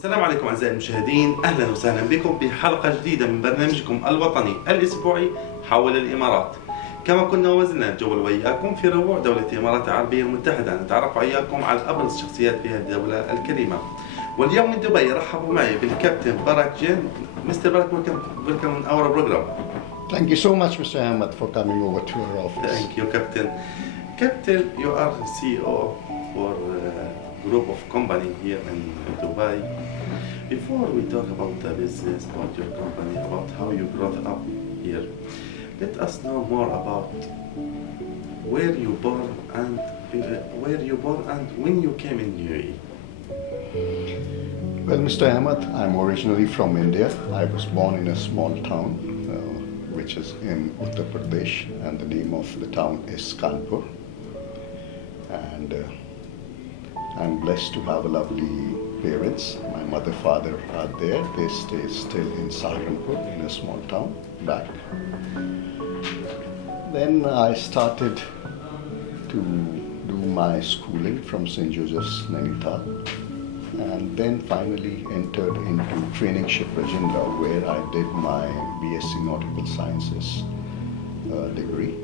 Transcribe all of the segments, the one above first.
السلام عليكم أعزائي المشاهدين، أهلا وسهلا بكم بحلقة جديدة من برنامجكم الوطني الأسبوعي حول الإمارات. كما كنا وما زلنا نتجول وإياكم في ربوع دولة الإمارات العربية المتحدة، نتعرف وإياكم على أبرز الشخصيات في هذه الدولة الكريمة. واليوم من دبي رحبوا معي بالكابتن jain. Mr. Parag, welcome in our program. Thank you so much, Mr. Ahmed, for coming over to our office. Thank you, Captain. Captain, you are the CEO for a group of company here in Dubai. Before we talk about the business, about your company, about how you grew up here, let us know more about where you born and when you came in UAE. Well, Mr. Ahmed, I'm originally from India. I was born in a small town, which is in Uttar Pradesh, and the name of the town is Kanpur. And I'm blessed to have a lovely parents. My mother, father are there. They stay still in Saharanpur, in a small town back. Then I started to do my schooling from St. Joseph's, Nainital, and then finally entered into training ship Rajendra, where I did my BSc Nautical Sciences degree.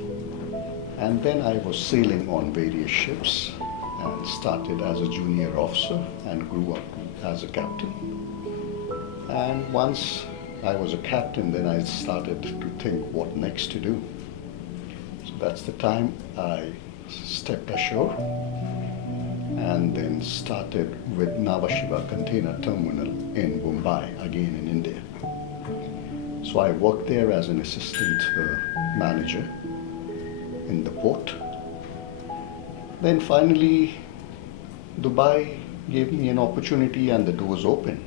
And then I was sailing on various ships and started as a junior officer and grew up as a captain. And once I was a captain, then I started to think what next to do. So that's the time I stepped ashore and then started with Nhava Sheva Container Terminal in Mumbai, again in India. So I worked there as an assistant manager in the port. Then finally, Dubai gave me an opportunity and the doors opened.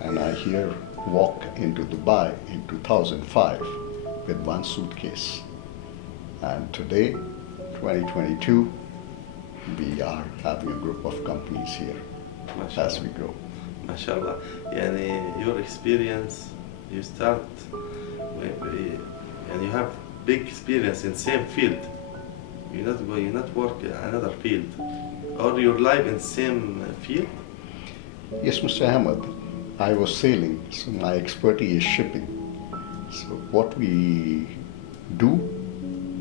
And I here walk into Dubai in 2005 with one suitcase. And today, 2022, we are having a group of companies here as we grow. MashaAllah. Yani your experience, you start, and you have big experience in same field. You not work another field, or your life in same field. Yes, Mr. Ahmed, I was sailing, so my expertise is shipping. So what we do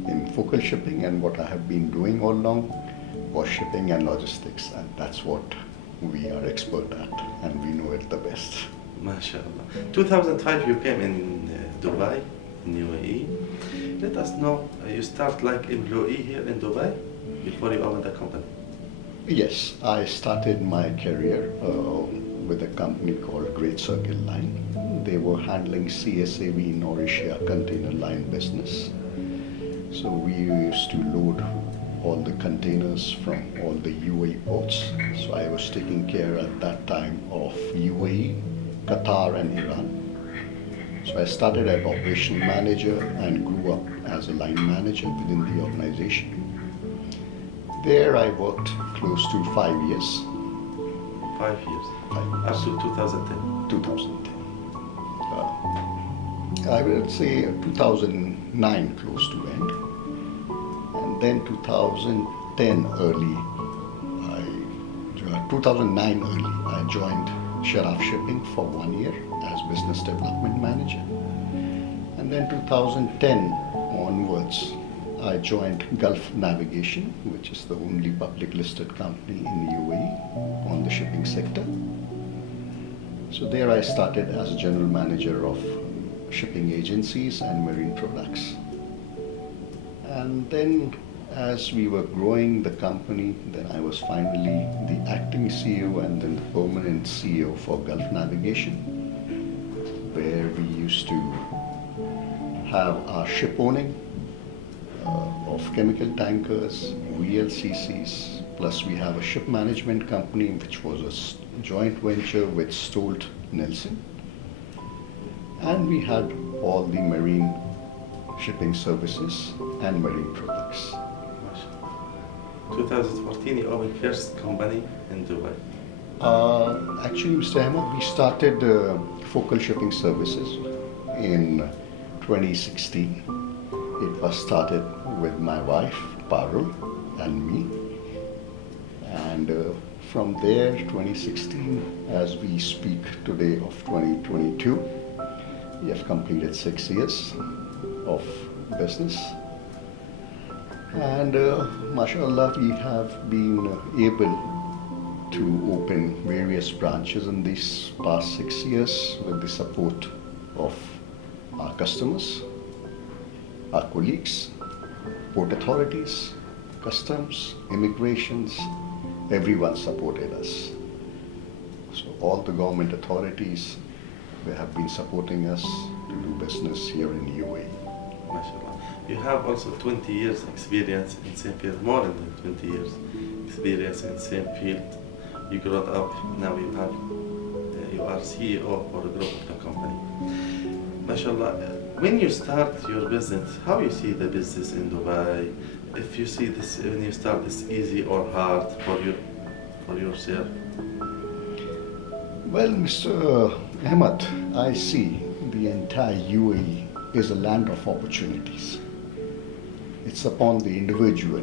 in focal shipping and what I have been doing all along was shipping and logistics, and that's what we are expert at, and we know it the best. MashaAllah. 2005 you came in Dubai, in UAE. Let us know, you start like employee here in Dubai before you open the company? Yes, I started my career with a company called Great Circle Line. They were handling CSAV Norwegia container line business. So we used to load all the containers from all the UAE ports. So I was taking care at that time of UAE, Qatar and Iran. So I started as operational manager and grew up as a line manager within the organization. There I worked close to 5 years. 5 years. 5 years. Up to 2010. 2010. I would say 2009 close to end. And then 2010 early, 2009 early, I joined Sharaf Shipping for 1 year as business development manager. And then 2010 onwards, I joined Gulf Navigation, which is the only public listed company in UAE on the shipping sector. So there I started as a general manager of shipping agencies and marine products. And then as we were growing the company, then I was finally the acting CEO and then the permanent CEO for Gulf Navigation, where we used to have our ship owning of chemical tankers, VLCCs, plus we have a ship management company which was a joint venture with Stolt Nielsen. And we had all the marine shipping services and marine products. 2014 you opened first company in Dubai. Actually, Mr. Ahmed, we started focal shipping services in 2016. It was started with my wife, Parul, and me. And from there, 2016, as we speak today of 2022, we have completed 6 years of business. And mashallah, we have been able to open various branches in these past 6 years with the support of our customers, our colleagues, port authorities, customs, immigrations, everyone supported us. So all the government authorities, they have been supporting us to do business here in UAE. MashaAllah. You have also 20 years experience in same field, more than 20 years experience in same field. You grew up, now you are CEO for a group of the company. MashaAllah, when you start your business, how you see the business in Dubai? If you see this, when you start this easy or hard for yourself? Well, Mr. Ahmed, I see the entire UAE is a land of opportunities. It's upon the individual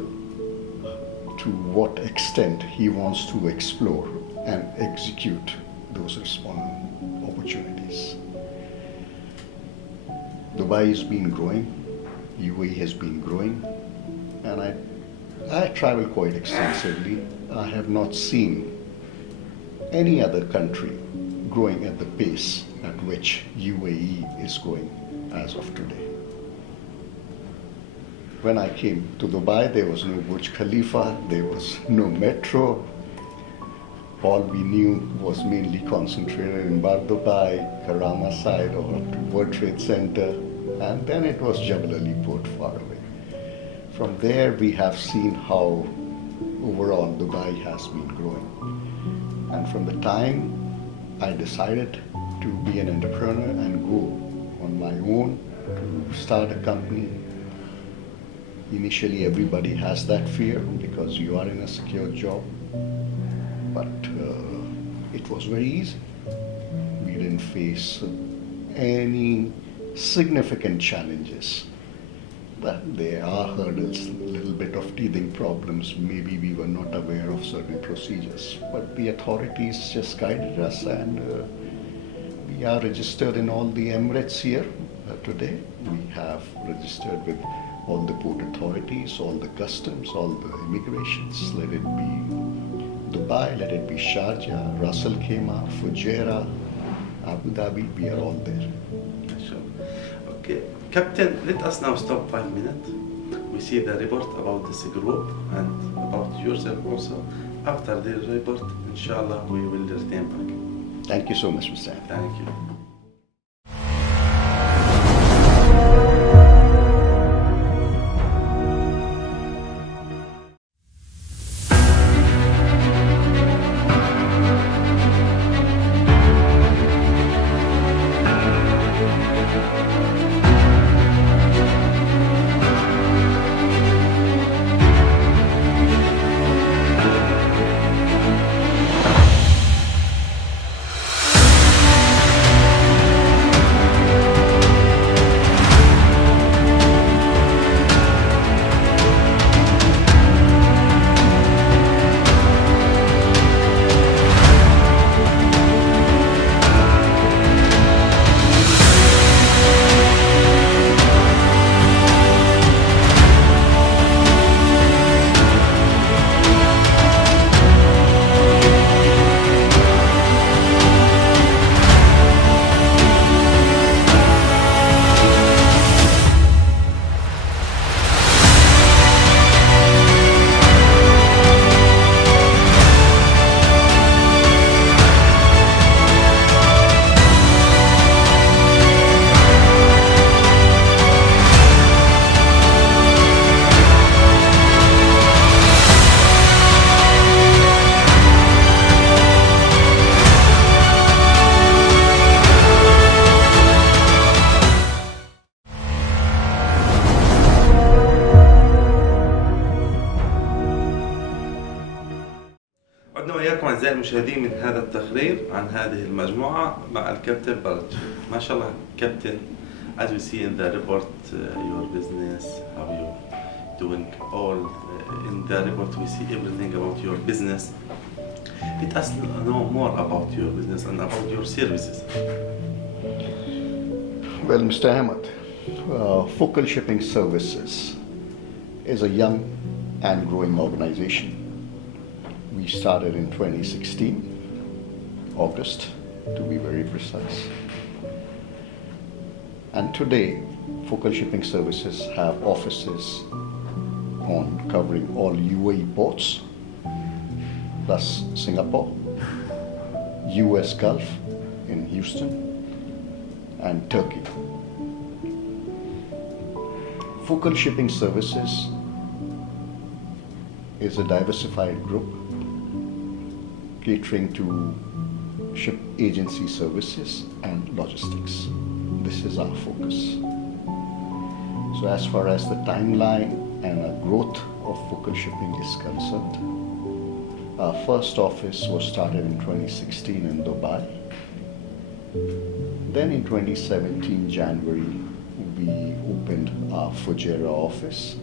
to what extent he wants to explore and execute those opportunities. Dubai has been growing, UAE has been growing, and I travel quite extensively. I have not seen any other country growing at the pace at which UAE is going as of today. When I came to Dubai, there was no Burj Khalifa, there was no metro. All we knew was mainly concentrated in Bar Dubai, Karama side, or World Trade Center, and then it was Jebel Ali Port far away. From there, we have seen how overall Dubai has been growing. And from the time I decided to be an entrepreneur and go on my own to start a company, initially everybody has that fear because you are in a secure job, but it was very easy. We didn't face any significant challenges. But there are hurdles, a little bit of teething problems. Maybe we were not aware of certain procedures, but the authorities just guided us, and we are registered in all the Emirates here today. We have registered with all the port authorities, all the customs, all the immigrations. Let it be Dubai, let it be Sharjah, Ras Al Khaimah, Fujairah, Abu Dhabi. We are all there. Okay, Captain, let us now stop 5 minutes. We see the report about this group and about yourself also. After the report, inshallah, we will return back. Thank you so much, Mr. Thank you. وإياكم أعزائي المشاهدين من هذا التقرير عن هذه المجموعة مع الكابتن بارج. ما شاء الله كابتن, as we see in the report, your business, how you doing all in the report, we see everything about your business. Let us know more about your business and about your services. Well, Mr. Ahmed, Focal Shipping Services is a young and growing organization. We started in 2016, August to be very precise. And today, Focal Shipping Services have offices on covering all UAE ports, plus Singapore, US Gulf in Houston, and Turkey. Focal Shipping Services is a diversified group catering to ship agency services and logistics. This is our focus. So as far as the timeline and the growth of Focal Shipping is concerned, our first office was started in 2016 in Dubai. Then in 2017 January, we opened our Fujairah office.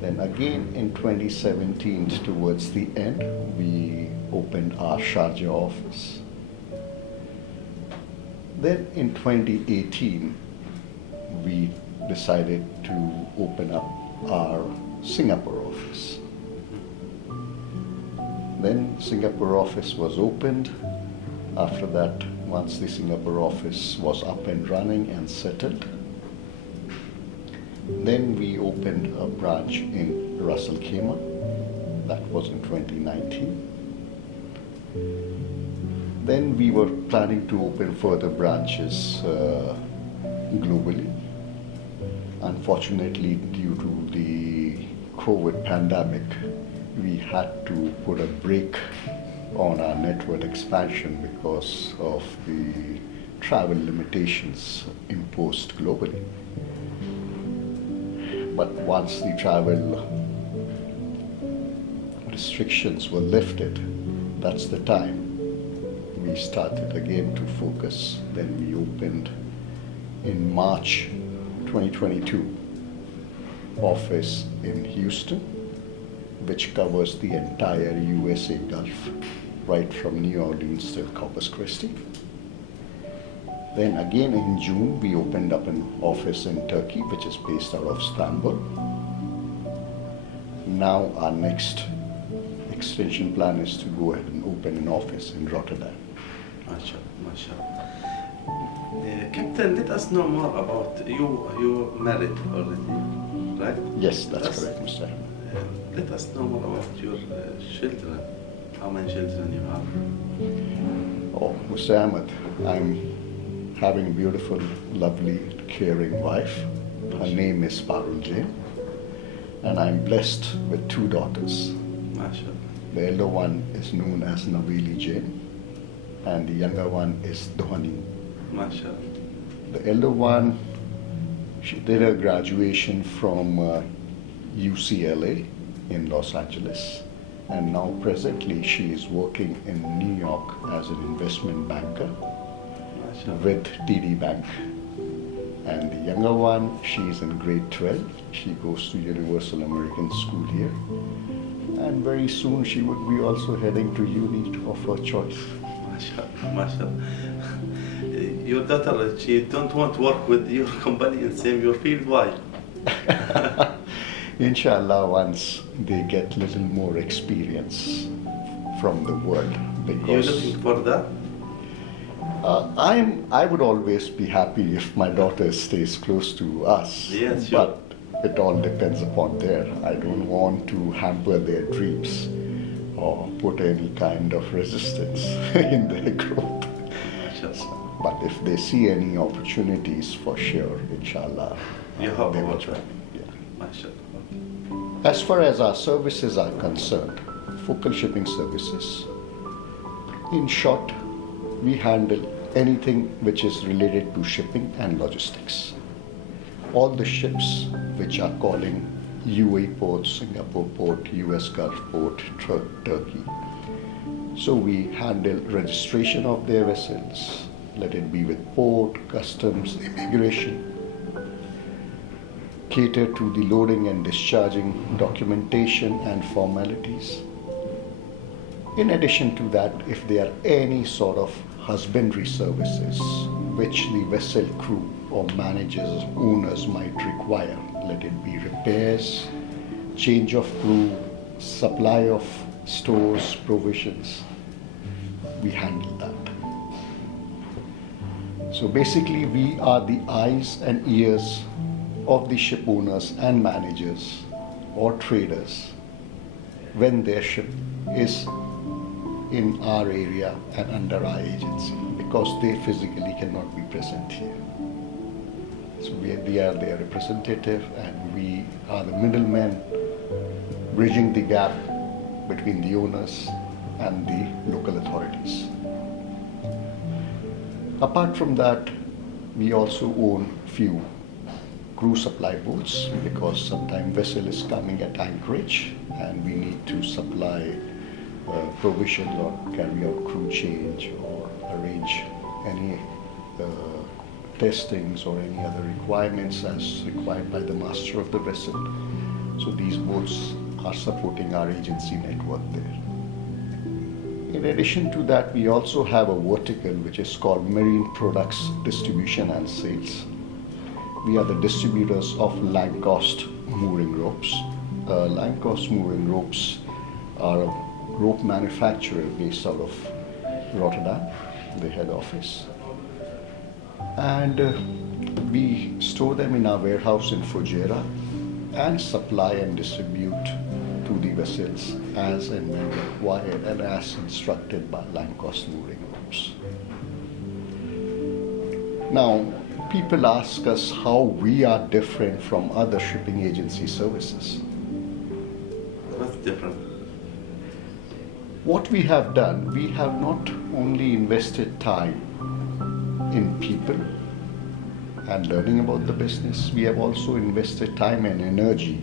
Then again in 2017 towards the end, we opened our Sharjah office. Then in 2018, we decided to open up our Singapore office. Then Singapore office was opened. After that, once the Singapore office was up and running and settled, then we opened a branch in Ras Al Khaimah. That was in 2019. Then we were planning to open further branches globally. Unfortunately, due to the COVID pandemic, we had to put a brake on our network expansion because of the travel limitations imposed globally. But once the travel restrictions were lifted, that's the time we started again to focus. Then we opened in March 2022 office in Houston, which covers the entire USA Gulf, right from New Orleans to Corpus Christi. Then again in June, we opened up an office in Turkey, which is based out of Istanbul. Now our next extension plan is to go ahead and open an office in Rotterdam. MashaAllah. Captain, let us know more about you. You married already, right? Yes, that's correct, Mr. Ahmed. Let us know more about your children. How many children you have? Oh, Mr. Ahmed, I'm having a beautiful, lovely, caring wife. Her name is Jain, and I'm blessed with 2 daughters. MashaAllah. The elder one is known as Navili Jain, and the younger one is Dhwani. MashaAllah. The elder one, she did her graduation from UCLA in Los Angeles, and now presently she is working in New York as an investment banker with TD Bank. And the younger one, she is in grade 12. She goes to Universal American School here, and very soon she would be also heading to uni of her choice. MashaAllah. MashaAllah. Your daughter, she don't want to work with your company in same your field. Why? Inshallah, once they get little more experience from the world, because You're looking for that? I would always be happy if my daughter stays close to us. Yes, sure. But it all depends upon their. I don't want to hamper their dreams or put any kind of resistance in their growth. MashaAllah. But if they see any opportunities, for sure, inshallah, You hope they will about try. that. Yeah. MashaAllah. As far as our services are concerned, Focal Shipping Services, in short, we handle anything which is related to shipping and logistics. All the ships which are calling UAE port, Singapore port, US Gulf port, Turkey. So we handle registration of their vessels, let it be with port, customs, immigration, cater to the loading and discharging, documentation and formalities. In addition to that, if there are any sort of husbandry services which the vessel crew or managers, owners might require, let it be repairs, change of crew, supply of stores, provisions, we handle that. So basically, we are the eyes and ears of the ship owners and managers or traders when their ship is in our area and under our agency, because they physically cannot be present here. So we are their representative, and we are the middlemen bridging the gap between the owners and the local authorities. Apart from that, we also own few crew supply boats, because sometimes vessel is coming at anchorage and we need to supply provisions or carry out crew change or arrange any testings or any other requirements as required by the master of the vessel. So these boats are supporting our agency network there. In addition to that, we also have a vertical which is called Marine Products Distribution and Sales. We are the distributors of Lacoste mooring ropes. Lacoste mooring ropes are a rope manufacturer based out of Rotterdam, the head office. And we store them in our warehouse in Fujairah and supply and distribute to the vessels as and when required and as instructed by Lacoste mooring ropes. Now, people ask us how we are different from other shipping agency services. What's different? What we have done, we have not only invested time in people and learning about the business, we have also invested time and energy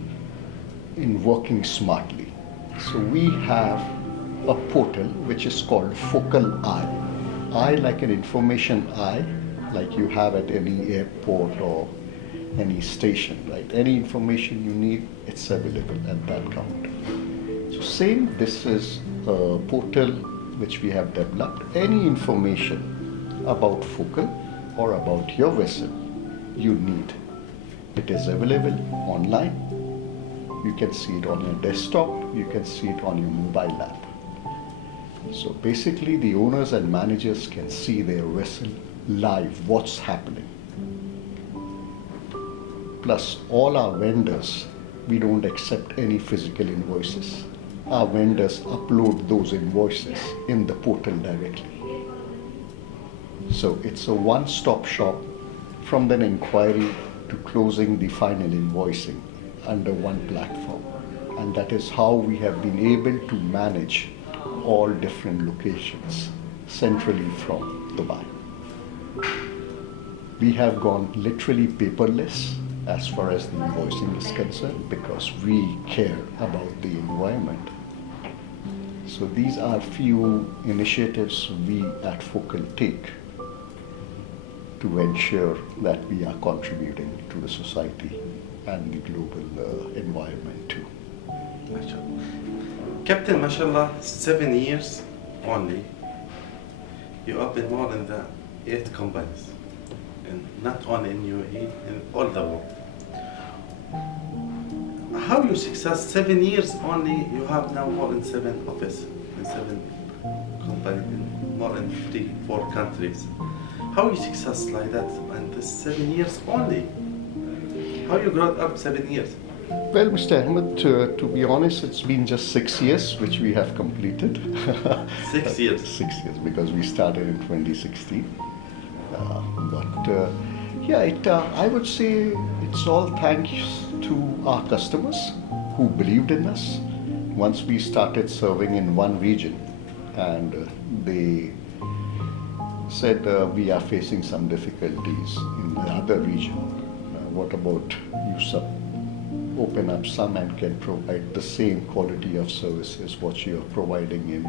in working smartly. So we have a portal which is called Focal Eye. Eye like an information eye, like you have at any airport or any station, right? Any information you need, it's available at that counter. So same, this is a portal which we have developed. Any information about Focal or about your vessel you need, it is available online. You can see it on your desktop, you can see it on your mobile app. So basically the owners and managers can see their vessel live, what's happening. Plus all our vendors, we don't accept any physical invoices. Our vendors upload those invoices in the portal directly. So it's a one-stop shop from an inquiry to closing the final invoicing under one platform. And that is how we have been able to manage all different locations centrally from Dubai. We have gone literally paperless as far as the invoicing is concerned, because we care about the environment. So these are few initiatives we at Focal take to ensure that we are contributing to the society and the global environment too. MashaAllah. Captain, mashallah, 7 years only, you opened more than 8 companies, and not only in UAE, in all the world. How you success 7 years only? You have now more than 7 offices in 7 companies in more than 3-4 countries. How you success like that in this 7 years only? How you grew up 7 years? Well, Mr. Ahmed, to be honest, it's been just 6 years which we have completed. 6 years? 6 years, because we started in 2016. I would say it's all thanks to our customers who believed in us. Once we started serving in one region, and they said we are facing some difficulties in the other region. What about you open up some and can provide the same quality of services what you are providing in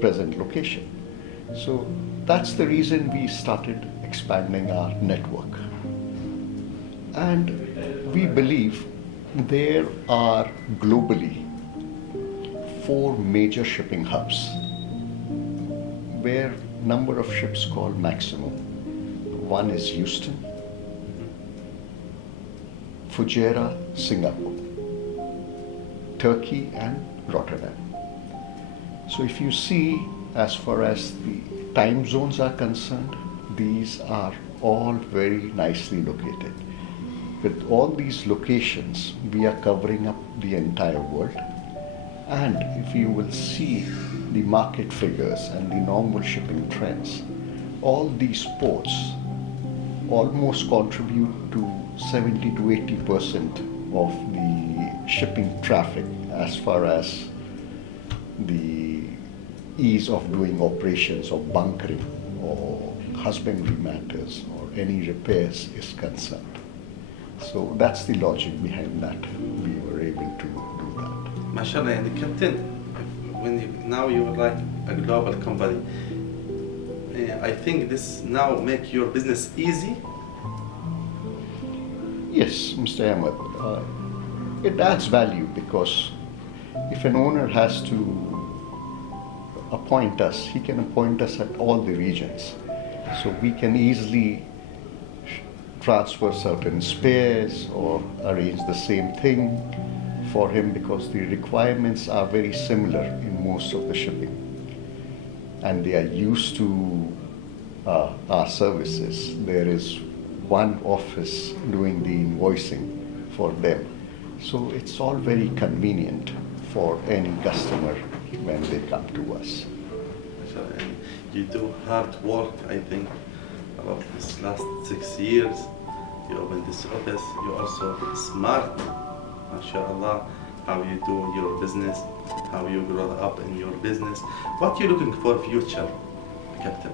present location. So that's the reason we started expanding our network. And we believe there are globally 4 major shipping hubs where number of ships call maximum. One is Houston, Fujairah, Singapore, Turkey and Rotterdam. So if you see, as far as the time zones are concerned, these are all very nicely located. With all these locations, we are covering up the entire world. And if you will see the market figures and the normal shipping trends, all these ports almost contribute to 70 to 80% of the shipping traffic as far as the ease of doing operations of bunkering or husbandry matters or any repairs is concerned. So that's the logic behind that. We were able to do that. MashaAllah, and Captain, now you are like a global company, I think this now make your business easy. Yes, Mr. Ahmed, it adds value because if an owner has to appoint us, he can appoint us at all the regions. So we can easily transfer certain spares or arrange the same thing for him because the requirements are very similar in most of the shipping. And they are used to our services. There is one office doing the invoicing for them. So it's all very convenient for any customer when they come to us. And you do hard work, I think, about this last 6 years. You opened this office, you're also smart, mashallah, how you do your business, how you grow up in your business. What are you looking for future, Captain?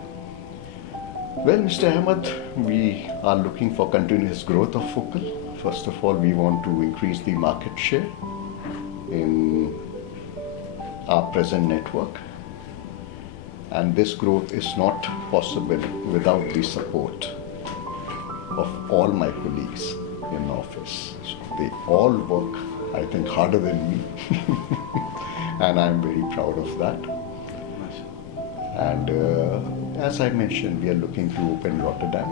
Well, Mr. Ahmed, we are looking for continuous growth of Focal. First of all, we want to increase the market share in our present network. And this growth is not possible without the support of all my colleagues in office. So they all work, I think, harder than me. And I'm very proud of that. And as I mentioned, we are looking to open Rotterdam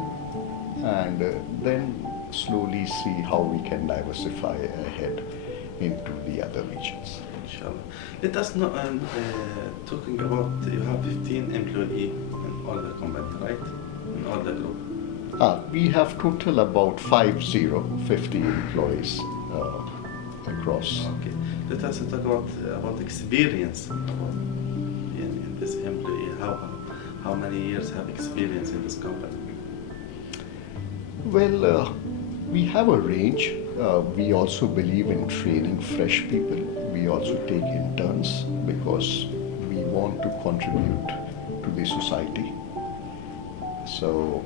and then slowly see how we can diversify ahead into the other regions. Inshallah. Let us know, talking about, you have 15 employees in all the company, right? In all the group. We have total about 50 employees across. Okay. Let us talk about experience in this employee. How many years have experience in this company? Well, we have a range. We also believe in training fresh people. We also take interns because we want to contribute to the society. So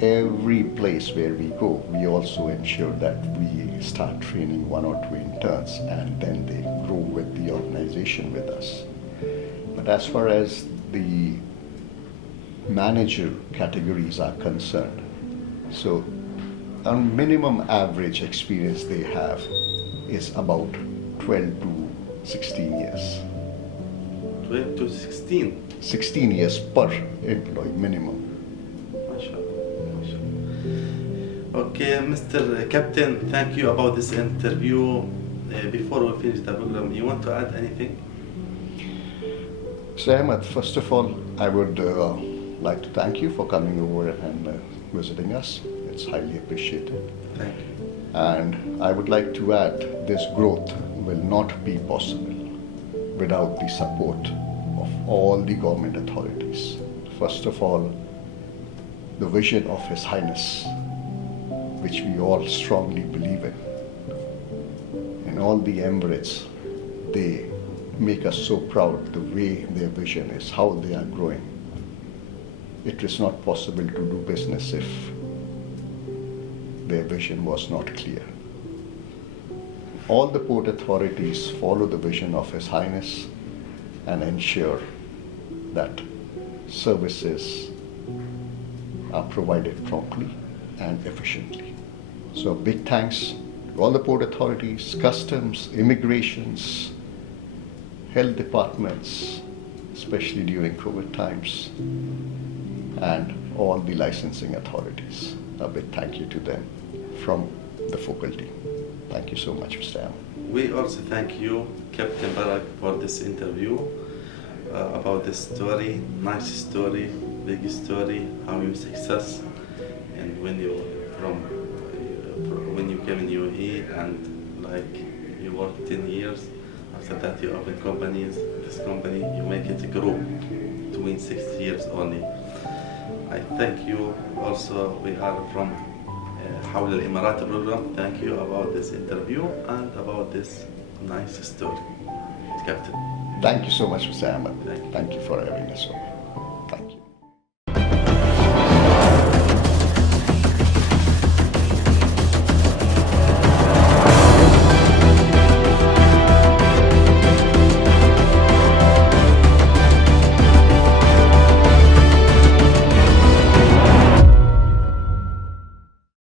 every place where we go, we also ensure that we start training 1 or 2 interns and then they grow with the organization with us. But as far as the manager categories are concerned, so a minimum average experience they have is about 12 to 16 years. 12 to 16? 16 years per employee minimum. Okay, Mr. Captain, thank you about this interview. Before we finish the program, you want to add anything? So Ahmed, first of all, I would like to thank you for coming over and visiting us. It's highly appreciated. Thank you. And I would like to add, this growth will not be possible without the support of all the government authorities. First of all, the vision of His Highness, which we all strongly believe in. And all the Emirates, they make us so proud the way their vision is, how they are growing. It is not possible to do business if their vision was not clear. All the port authorities follow the vision of His Highness and ensure that services are provided promptly and efficiently. So big thanks to all the port authorities, customs, immigrations, health departments, especially during COVID times, and all the licensing authorities. A big thank you to them from the focal team. Thank you so much, Mr. Ahmed. We also thank you, Captain Parag, for this interview about this story, nice story, big story, how you success, and when you when you came in UAE and like you worked 10 years. After that, you open companies. This company you make it grow between 6 years only. I thank you. Also, we are from حول الإمارات program. Thank you about this interview and about this nice story, Captain. Thank you so much, Mr. Ahmed. Thank you. Thank you for having us over.